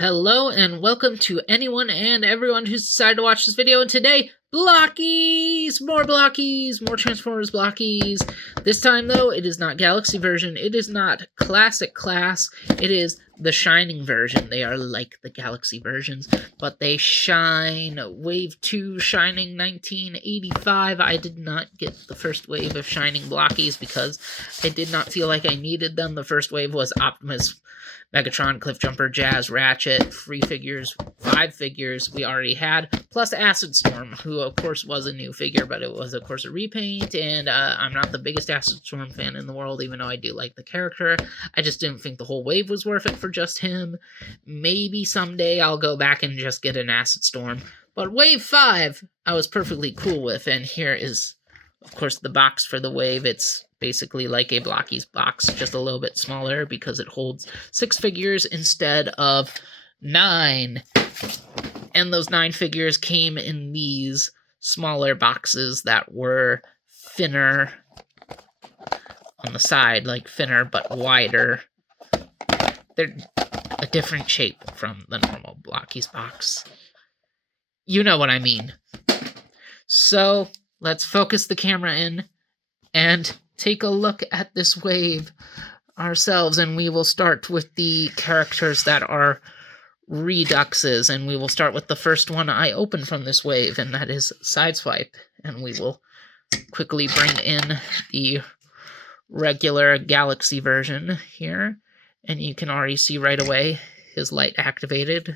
Hello and welcome to anyone and everyone who's decided to watch this video, and today, Blockies! More Transformers Blockies! This time though, it is not Galaxy version, it is not Classic Class, it is the Shining version. They are like the Galaxy versions, but they shine. Wave 2 Shining 1985. I did not get the first wave of Shining Blockies because I did not feel like I needed them. The first wave was Optimus, Megatron, Cliffjumper, Jazz, Ratchet, 3 figures, 5 figures we already had, plus Acid Storm, who of course was a new figure, but it was of course a repaint, and I'm not the biggest Acid Storm fan in the world, even though I do like the character. I just didn't think the whole wave was worth it for just him. Maybe someday I'll go back and just get an Acid Storm, but Wave 5 I was perfectly cool with, and here is of course the box for the wave. It's basically like a Blockies box, just a little bit smaller because it holds 6 figures instead of 9. And those 9 figures came in these smaller boxes that were thinner on the side, like thinner but wider. They're a different shape from the normal Blockies box. You know what I mean. So let's focus the camera in and take a look at this wave ourselves, and we will start with the characters that are reduxes, and we will start with the first one I opened from this wave, and that is Sideswipe, and we will quickly bring in the regular Galaxy version here, and you can already see right away his light activated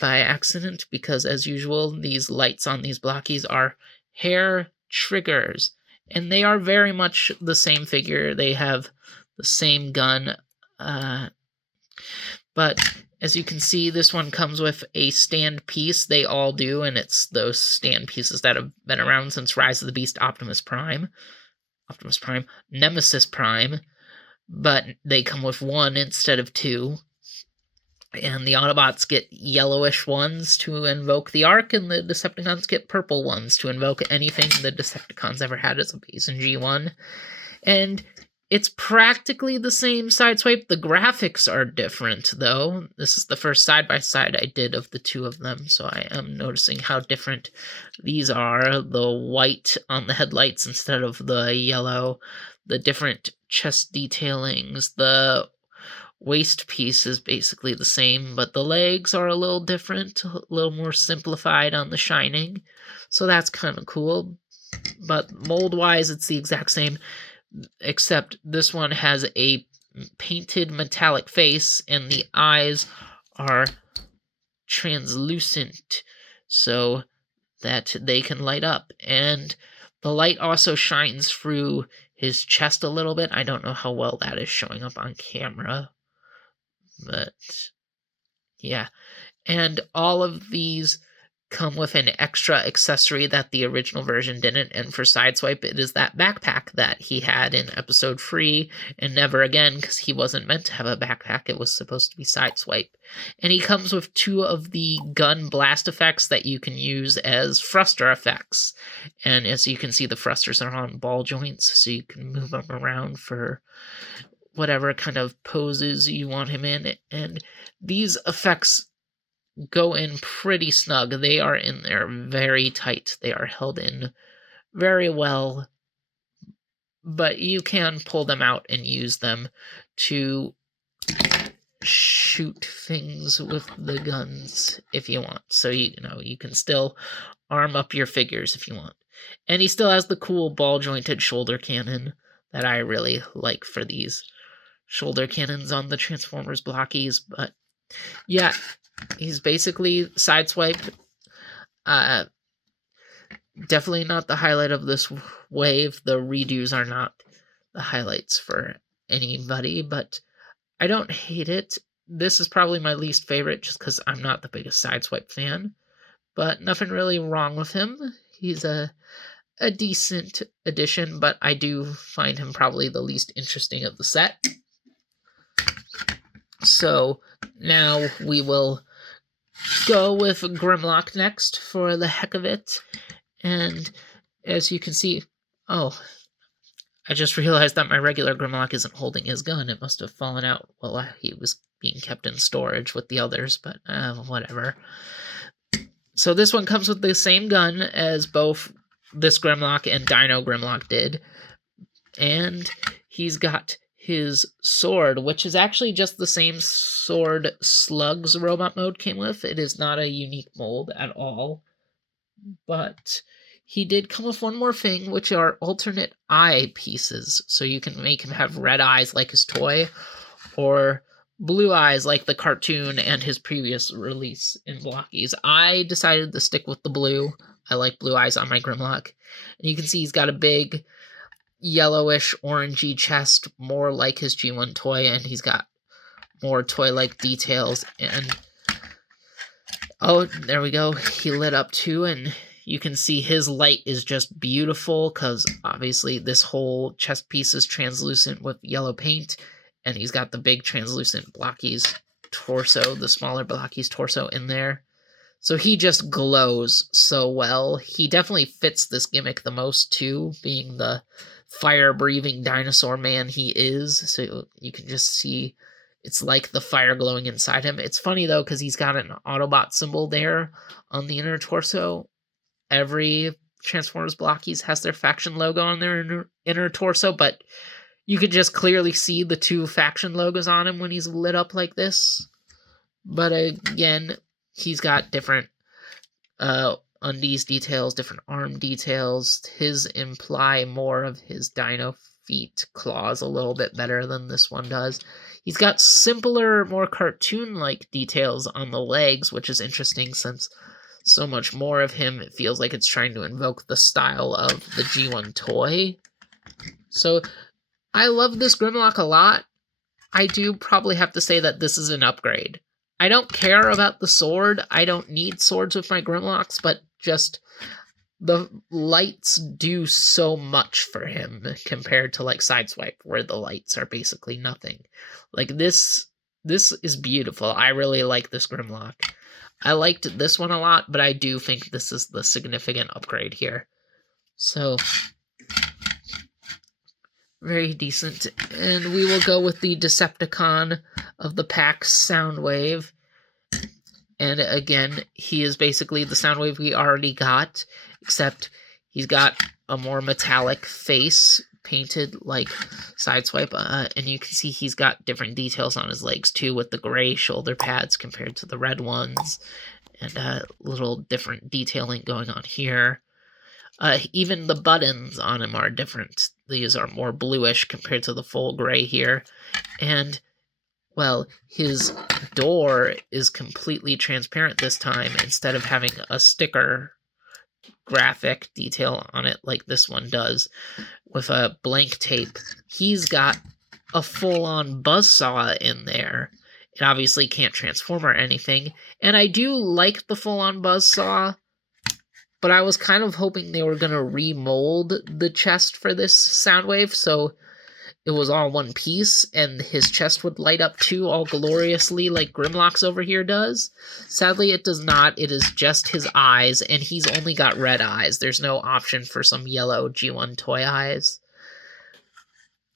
by accident, because as usual, these lights on these Blockies are hair triggers. And they are very much the same figure. They have the same gun. But as you can see, this one comes with a stand piece. They all do, and it's those stand pieces that have been around since Rise of the Beast Optimus Prime, Nemesis Prime. But they come with 1 instead of 2. And the Autobots get yellowish ones to invoke the Ark, and the Decepticons get purple ones to invoke anything the Decepticons ever had as a base in G1. And it's practically the same Sideswipe. The graphics are different, though. This is the first side-by-side I did of the 2 of them, so I am noticing how different these are. The white on the headlights instead of the yellow, the different chest detailings, the waist piece is basically the same, but the legs are a little different, a little more simplified on the Shining, so that's kind of cool. But mold-wise, it's the exact same, except this one has a painted metallic face, and the eyes are translucent, so that they can light up, and the light also shines through his chest a little bit. I don't know how well that is showing up on camera, but yeah. And all of these come with an extra accessory that the original version didn't, and for Sideswipe it is that backpack that he had in episode 3 and never again, because he wasn't meant to have a backpack. It was supposed to be Sideswipe. And he comes with 2 of the gun blast effects that you can use as thruster effects, and as you can see, the thrusters are on ball joints, so you can move them around for whatever kind of poses you want him in, and these effects go in pretty snug. They are in there very tight. They are held in very well, but you can pull them out and use them to shoot things with the guns if you want. So, you can still arm up your figures if you want. And he still has the cool ball-jointed shoulder cannon that I really like for these shoulder cannons on the Transformers Blockies. But yeah, he's basically Sideswipe. Definitely not the highlight of this wave. The redos are not the highlights for anybody, but I don't hate it. This is probably my least favorite just because I'm not the biggest Sideswipe fan, but nothing really wrong with him. He's a decent addition, but I do find him probably the least interesting of the set. So now we will go with Grimlock next for the heck of it. And as you can see, I just realized that my regular Grimlock isn't holding his gun. It must have fallen out while he was being kept in storage with the others, but whatever. So this one comes with the same gun as both this Grimlock and Dino Grimlock did. And he's got his sword, which is actually just the same sword Slug's robot mode came with. It is not a unique mold at all. But he did come with one more thing, which are alternate eye pieces. So you can make him have red eyes like his toy, or blue eyes like the cartoon and his previous release in Blockies. I decided to stick with the blue. I like blue eyes on my Grimlock. And you can see he's got a big yellowish orangey chest, more like his G1 toy, and he's got more toy-like details. And oh, there we go. He lit up too, and you can see his light is just beautiful because obviously this whole chest piece is translucent with yellow paint, and he's got the big translucent Blockies torso, the smaller Blockies torso in there. So he just glows so well. He definitely fits this gimmick the most too, being the fire-breathing dinosaur man he is. So you can just see it's like the fire glowing inside him. It's funny though, because he's got an Autobot symbol there on the inner torso. Every Transformers Blockies has their faction logo on their inner torso, but you can just clearly see the two faction logos on him when he's lit up like this. But again, he's got different undies details, different arm details. His imply more of his dino feet, claws a little bit better than this one does. He's got simpler, more cartoon-like details on the legs, which is interesting since so much more of him, it feels like it's trying to invoke the style of the G1 toy. So I love this Grimlock a lot. I do probably have to say that this is an upgrade. I don't care about the sword. I don't need swords with my Grimlocks, but just the lights do so much for him compared to like Sideswipe, where the lights are basically nothing. Like this is beautiful. I really like this Grimlock. I liked this one a lot, but I do think this is the significant upgrade here. So, very decent. And we will go with the Decepticon of the pack, Soundwave. And again, he is basically the Soundwave we already got, except he's got a more metallic face painted like Sideswipe, and you can see he's got different details on his legs too, with the gray shoulder pads compared to the red ones, and a little different detailing going on here. Even the buttons on him are different. These are more bluish compared to the full gray here, and well, his door is completely transparent this time instead of having a sticker graphic detail on it like this one does with a blank tape. He's got a full-on buzzsaw in there. It obviously can't transform or anything, and I do like the full-on buzzsaw, but I was kind of hoping they were going to remold the chest for this Soundwave, so it was all one piece, and his chest would light up too, all gloriously, like Grimlock's over here does. Sadly, it does not. It is just his eyes, and he's only got red eyes. There's no option for some yellow G1 toy eyes.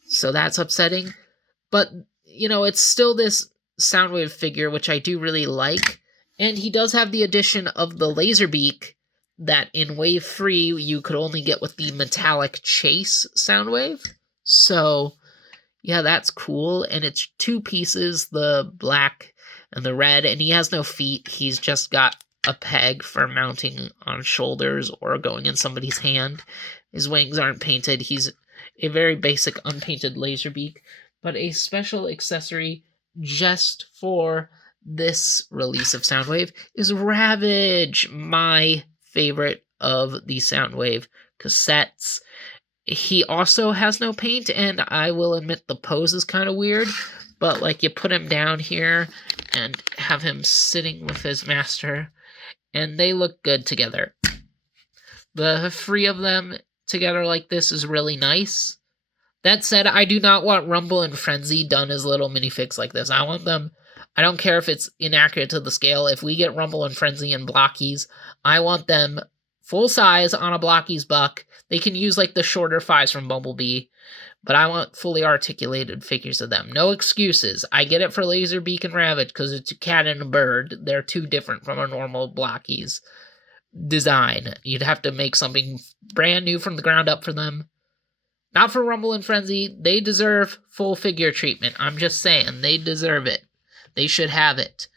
So that's upsetting. But, you know, it's still this Soundwave figure, which I do really like. And he does have the addition of the laser beak that in Wave 3 you could only get with the metallic Chase Soundwave. So, yeah, that's cool, and it's two pieces, the black and the red, and he has no feet. He's just got a peg for mounting on shoulders or going in somebody's hand. His wings aren't painted. He's a very basic unpainted laser beak, but a special accessory just for this release of Soundwave is Ravage, my favorite of the Soundwave cassettes. He also has no paint, and I will admit the pose is kind of weird, but like you put him down here and have him sitting with his master, and they look good together. The three of them together like this is really nice. That said, I do not want Rumble and Frenzy done as little minifigs like this. I want them, I don't care if it's inaccurate to the scale. If we get Rumble and Frenzy and Blockies, I want them full size on a Blockies buck. They can use like the shorter 5s from Bumblebee, But I want fully articulated figures of them. No excuses. I get it for Laserbeak and Ravage because it's a cat and a bird. They're too different from a normal Blockies design. You'd have to make something brand new from the ground up for them. Not for Rumble and Frenzy. They deserve full figure treatment. I'm just saying, they deserve it. They should have it.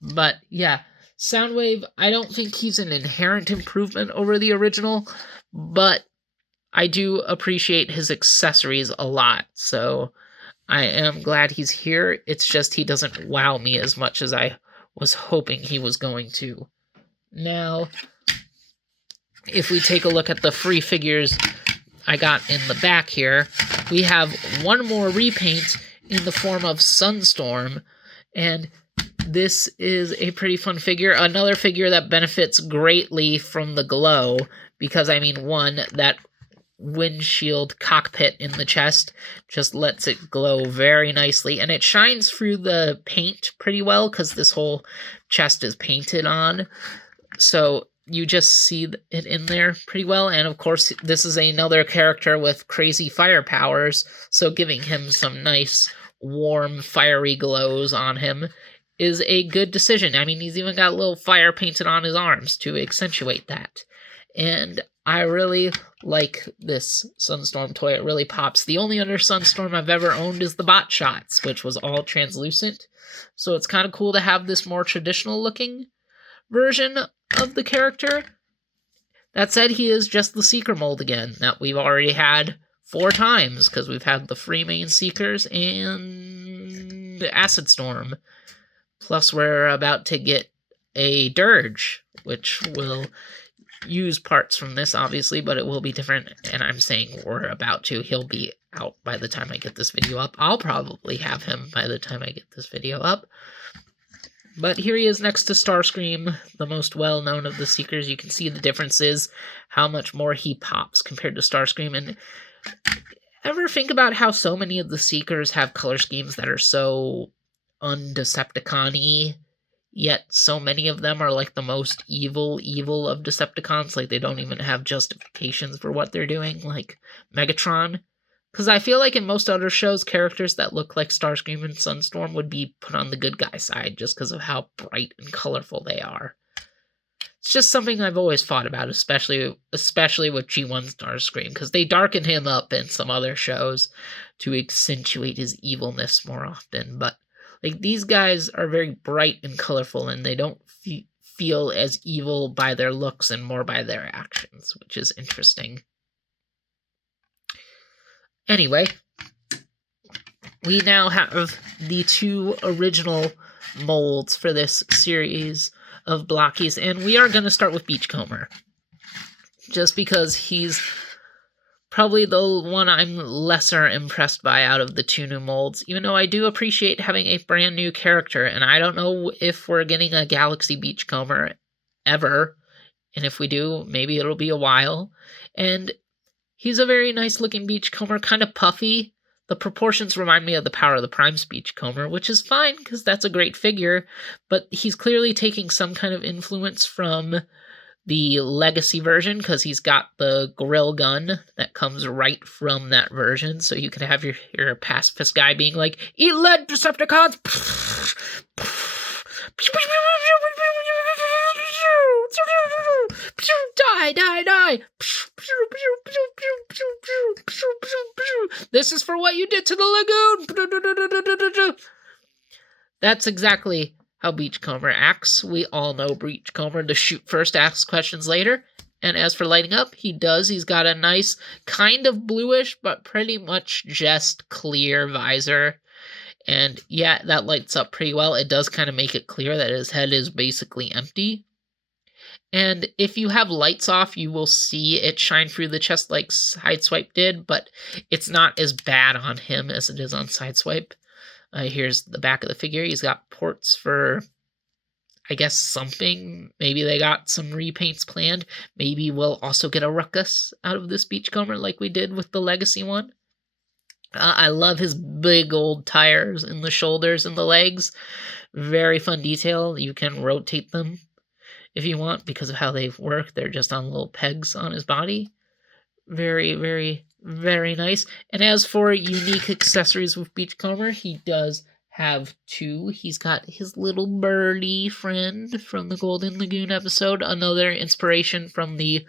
But yeah, Soundwave, I don't think he's an inherent improvement over the original, but I do appreciate his accessories a lot, so I am glad he's here. It's just he doesn't wow me as much as I was hoping he was going to. Now, if we take a look at the free figures I got in the back here, we have one more repaint in the form of Sunstorm, and this is a pretty fun figure. Another figure that benefits greatly from the glow, because, I mean, one, that windshield cockpit in the chest just lets it glow very nicely, and it shines through the paint pretty well because this whole chest is painted on, so you just see it in there pretty well. And of course, this is another character with crazy fire powers, so giving him some nice warm fiery glows on him is a good decision. I mean, he's even got a little fire painted on his arms to accentuate that. And I really like this Sunstorm toy. It really pops. The only other Sunstorm I've ever owned is the Bot Shots, which was all translucent. So it's kind of cool to have this more traditional looking version of the character. That said, he is just the Seeker mold again that we've already had 4 times, because we've had the free main Seekers and Acid Storm. Plus we're about to get a Dirge, which will use parts from this, obviously, but it will be different, and I'm saying we're about to. He'll be out by the time I get this video up. I'll probably have him by the time I get this video up. But here he is next to Starscream, the most well-known of the Seekers. You can see the differences, how much more he pops compared to Starscream. And ever think about how so many of the Seekers have color schemes that are so un-Decepticon-y, yet so many of them are like the most evil of Decepticons? Like, they don't even have justifications for what they're doing, like Megatron. Because I feel like in most other shows, characters that look like Starscream and Sunstorm would be put on the good guy side just because of how bright and colorful they are. It's just something I've always thought about, especially with G1 Starscream, because they darken him up in some other shows to accentuate his evilness more often. But like, these guys are very bright and colorful, and they don't feel as evil by their looks and more by their actions, which is interesting. Anyway, we now have the 2 original molds for this series of Blockies, and we are going to start with Beachcomber, just because he's probably the one I'm lesser impressed by out of the 2 new molds, even though I do appreciate having a brand new character, and I don't know if we're getting a Galaxy Beachcomber ever, and if we do, maybe it'll be a while. And he's a very nice looking Beachcomber, kind of puffy. The proportions remind me of the Power of the Primes Beachcomber, which is fine, because that's a great figure, but he's clearly taking some kind of influence from the Legacy version, because he's got the grill gun that comes right from that version, so you can have your pacifist guy being like, "Eat lead, Decepticons!" Die! This is for what you did to the lagoon! That's exactly how Beachcomber acts. We all know Beachcomber to shoot first, ask questions later. And as for lighting up, he does. He's got a nice, kind of bluish, but pretty much just clear visor. And yeah, that lights up pretty well. It does kind of make it clear that his head is basically empty. And if you have lights off, you will see it shine through the chest like Sideswipe did, but it's not as bad on him as it is on Sideswipe. Here's the back of the figure. He's got ports for, I guess, something. Maybe they got some repaints planned. Maybe we'll also get a ruckus out of this Beachcomber like we did with the Legacy one. I love his big old tires in the shoulders and the legs. Very fun detail. You can rotate them if you want because of how they work. They're just on little pegs on his body. Very, very Very nice. And as for unique accessories with Beachcomber, he does have two. He's got his little birdie friend from the Golden Lagoon episode, another inspiration from the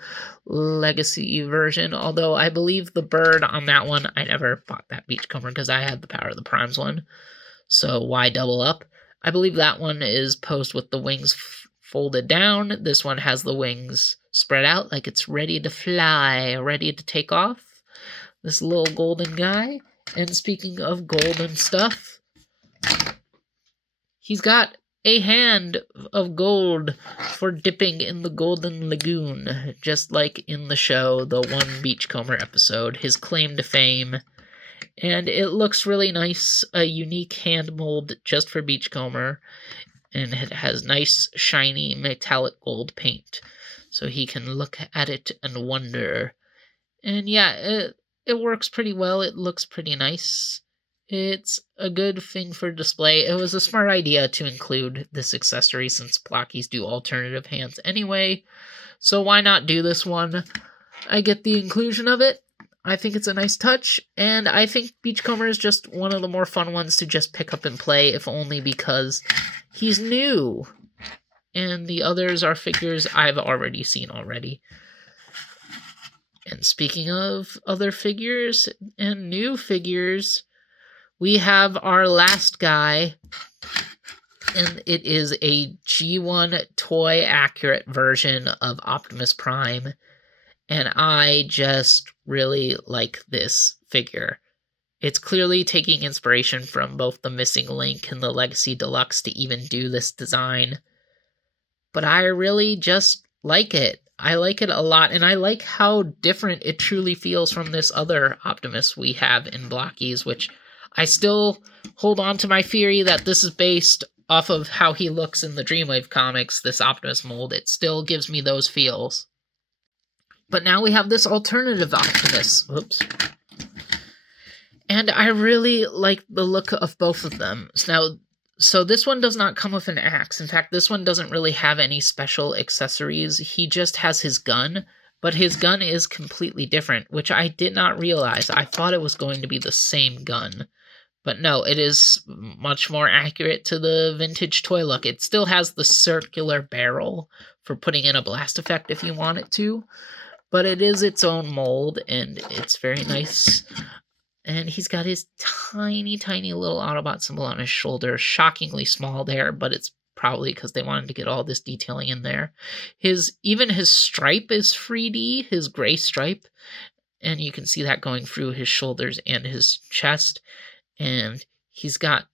Legacy version, although I believe the bird on that one, I never bought that Beachcomber because I had the Power of the Primes one, so why double up? I believe that one is posed with the wings folded down. This one has the wings spread out like it's ready to fly, ready to take off. This little golden guy. And speaking of golden stuff, he's got a hand of gold for dipping in the Golden Lagoon, just like in the show, the one Beachcomber episode, his claim to fame. And it looks really nice, a unique hand mold just for Beachcomber, and it has nice, shiny, metallic gold paint, so he can look at it and wonder. And yeah, it works pretty well. It looks pretty nice. It's a good thing for display. It was a smart idea to include this accessory since blockies do alternative hands anyway, so why not do this one? I get the inclusion of it. I think it's a nice touch, and I think Beachcomber is just one of the more fun ones to just pick up and play, if only because he's new. And the others are figures I've already seen already. And speaking of other figures and new figures, we have our last guy, and it is a G1 toy accurate version of Optimus Prime. And I just really like this figure. It's clearly taking inspiration from both the Missing Link and the Legacy Deluxe to even do this design. But I really just like it. I like it a lot, and I like how different it truly feels from this other Optimus we have in Blockies, which I still hold on to my theory that this is based off of how he looks in the Dreamwave comics, this Optimus mold. It still gives me those feels. But now we have this alternative Optimus. Whoops. And I really like the look of both of them. So this one does not come with an axe. In fact, this one doesn't really have any special accessories. He just has his gun, but his gun is completely different, which I did not realize. I thought it was going to be the same gun. But no, it is much more accurate to the vintage toy look. It still has the circular barrel for putting in a blast effect if you want it to. But it is its own mold, and it's very nice. And he's got his tiny, tiny little Autobot symbol on his shoulder. Shockingly small there, but it's probably because they wanted to get all this detailing in there. Even his stripe is 3D, his gray stripe. And you can see that going through his shoulders and his chest. And he's got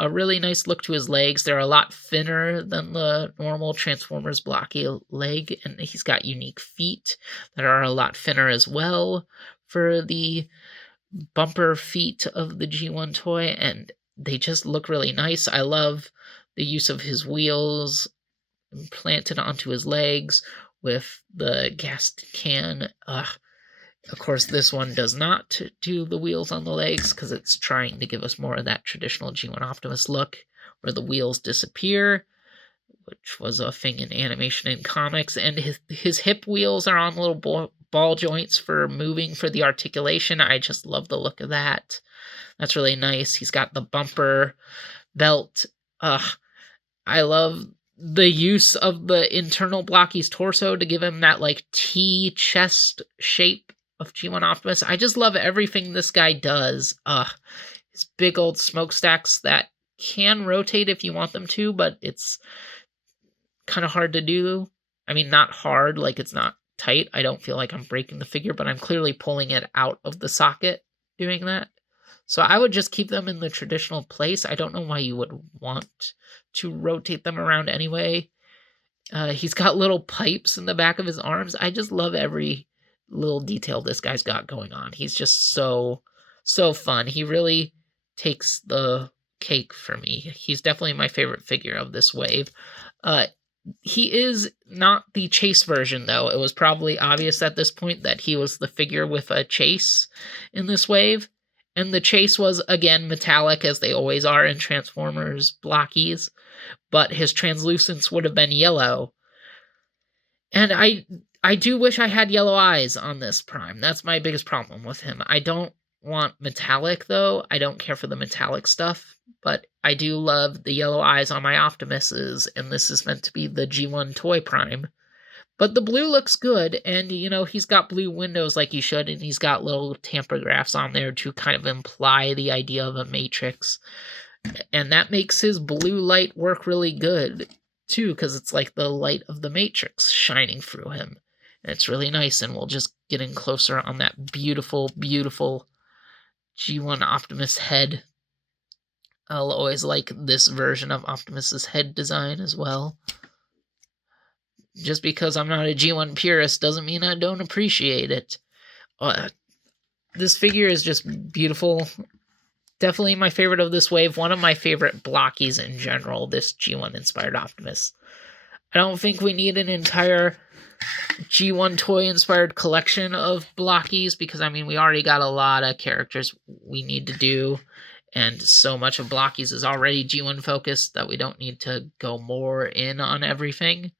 a really nice look to his legs. They're a lot thinner than the normal Transformers blocky leg, and he's got unique feet that are a lot thinner as well for the bumper feet of the G1 toy, and they just look really nice. I love the use of his wheels implanted onto his legs with the gas can. Of course, this one does not do the wheels on the legs because it's trying to give us more of that traditional G1 Optimus look where the wheels disappear, which was a thing in animation and comics. And his hip wheels are on little ball joints for moving for the articulation. I just love the look of that. That's really nice. He's got the bumper belt. I love the use of the internal Blocky's torso to give him that like T chest shape of G1 Optimus. I just love everything this guy does. His big old smokestacks that can rotate if you want them to, but it's kind of hard to do. I mean, not hard, like it's not tight. I don't feel like I'm breaking the figure, but I'm clearly pulling it out of the socket doing that. So I would just keep them in the traditional place. I don't know why you would want to rotate them around anyway. He's got little pipes in the back of his arms. I just love every little detail this guy's got going on. He's just so fun. He really takes the cake for me. He's definitely my favorite figure of this wave. He is not the Chase version, though. It was probably obvious at this point that he was the figure with a Chase in this wave. And the Chase was, again, metallic, as they always are in Transformers blockies. But his translucence would have been yellow. And I do wish I had yellow eyes on this Prime. That's my biggest problem with him. I don't want metallic, though. I don't care for the metallic stuff, but I do love the yellow eyes on my Optimuses, and this is meant to be the G1 Toy Prime. But the blue looks good, and, you know, he's got blue windows like he should, and he's got little tamper graphs on there to kind of imply the idea of a matrix. And that makes his blue light work really good, too, because it's like the light of the matrix shining through him. And it's really nice, and we'll just get in closer on that beautiful, beautiful G1 Optimus head. I'll always like this version of Optimus's head design as well. Just because I'm not a G1 purist doesn't mean I don't appreciate it. This figure is just beautiful. Definitely my favorite of this wave. One of my favorite blockies in general, this G1 inspired Optimus. I don't think we need an entire G1 toy inspired collection of blockies because, I mean, we already got a lot of characters we need to do. And so much of blockies is already G1 focused that we don't need to go more in on everything.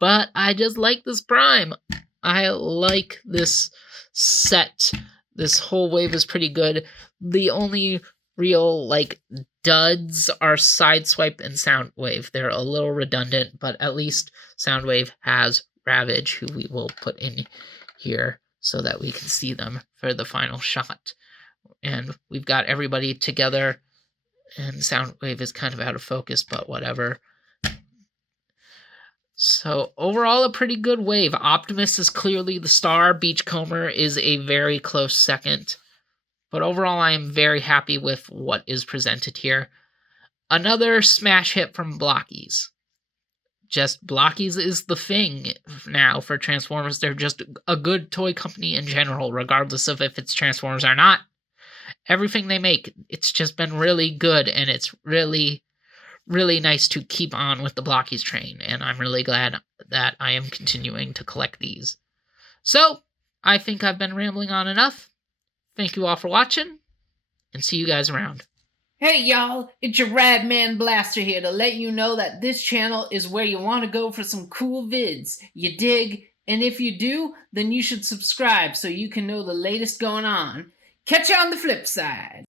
But I just like this Prime. I like this set. This whole wave is pretty good. The only real, like, duds are Sideswipe and Soundwave. They're a little redundant, but at least Soundwave has Ravage, who we will put in here so that we can see them for the final shot. And we've got everybody together, and Soundwave is kind of out of focus, but whatever. So overall, a pretty good wave. Optimus is clearly the star. Beachcomber is a very close second. But overall, I am very happy with what is presented here. Another smash hit from Blockies. Just Blockies is the thing now for Transformers. They're just a good toy company in general, regardless of if it's Transformers or not. Everything they make, it's just been really good, and it's really, really nice to keep on with the Blockies train, and I'm really glad that I am continuing to collect these. So, I think I've been rambling on enough. Thank you all for watching, and see you guys around. Hey y'all, it's your Radman Blaster here to let you know that this channel is where you want to go for some cool vids. You dig? And if you do, then you should subscribe so you can know the latest going on. Catch you on the flip side.